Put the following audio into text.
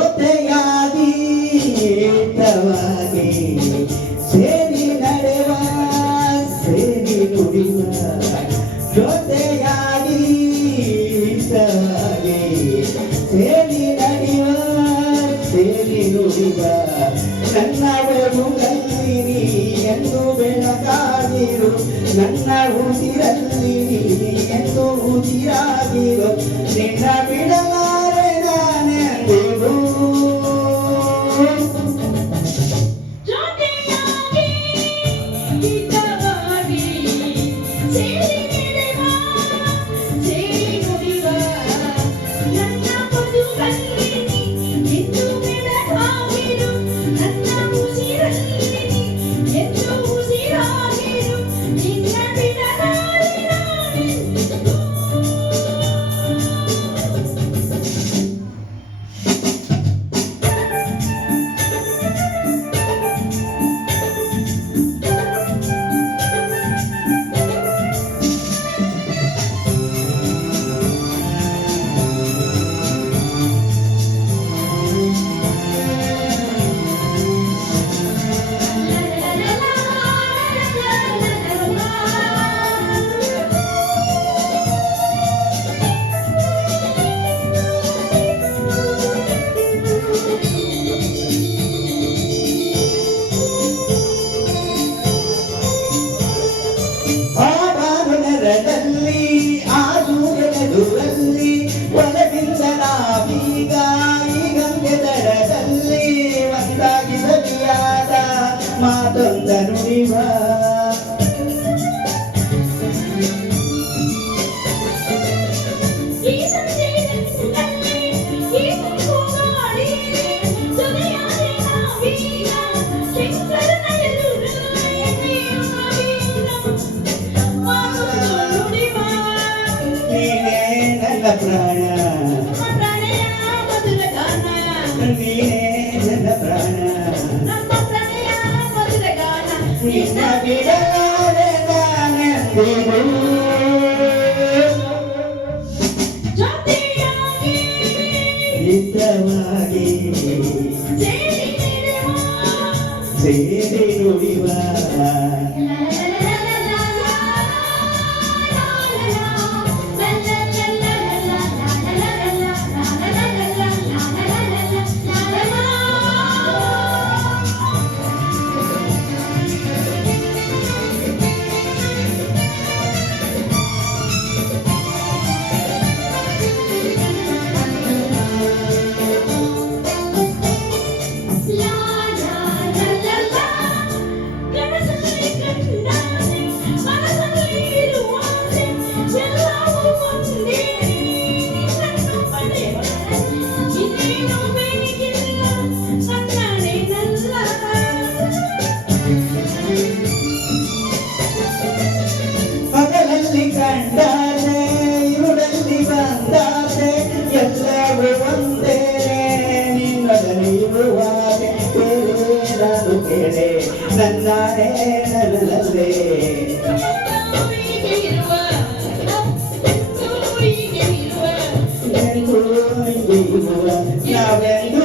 ಜೊತೆಯಾಗಿ ಹಿತವಾಗಿ ಸೇರಿ ನಡೆವ ಸೇರಿ ನುಡಿವ ಜೊತೆಯಾಗಿ ಹಿತವಾಗಿ ಸೇರಿ ನಡೆವ ಸೇರಿ ನುಡಿವ ನನ್ನ ಬೆಳಗುಗಳಲ್ಲಿ ನೀ ಎಂದು ಬೆಳಕಾಗಿರು ನನ್ನ ಉಸಿರಲ್ಲಿ ನೀ ಎಂದು ಉಸಿರಾಗಿರು ನಿನ್ನ ಬಿಡಲಾರೆ ನಾನೆಂದಿಗೂ ಆದೂರಲ್ಲಿ ಒಲವಿಂದ ನಾವೀಗ ಈ ಗಂಗೆ ದಡದಲ್ಲಿ ಒಂದಾಗಿ ಸರಿಯಾದ ಮಾತೊಂದ ನುಡಿವ ಪ್ರಾಣ ನೀನೇ ನನ್ನ ಪ್ರಾಣ ನಿನ್ನ ಬಿಡಲಾರೆ ನಾನೆಂದಿಗೂ ಹಿತವಾಗಿ ಸೇರಿ ನುಡಿವ ಕಂಡಾನೆ ಇರುಳಲ್ಲಿ ಬಂದಾನೆ ಎಲ್ಲವೂ ಒಂದೇ ನಿನ್ನೊಡನಿರುವಾಗೆ ನಾನು ಕೇಳೆ ನನ್ನಾನೇ ನನ್ನಲ್ಲೇ ನಾವೆಂದು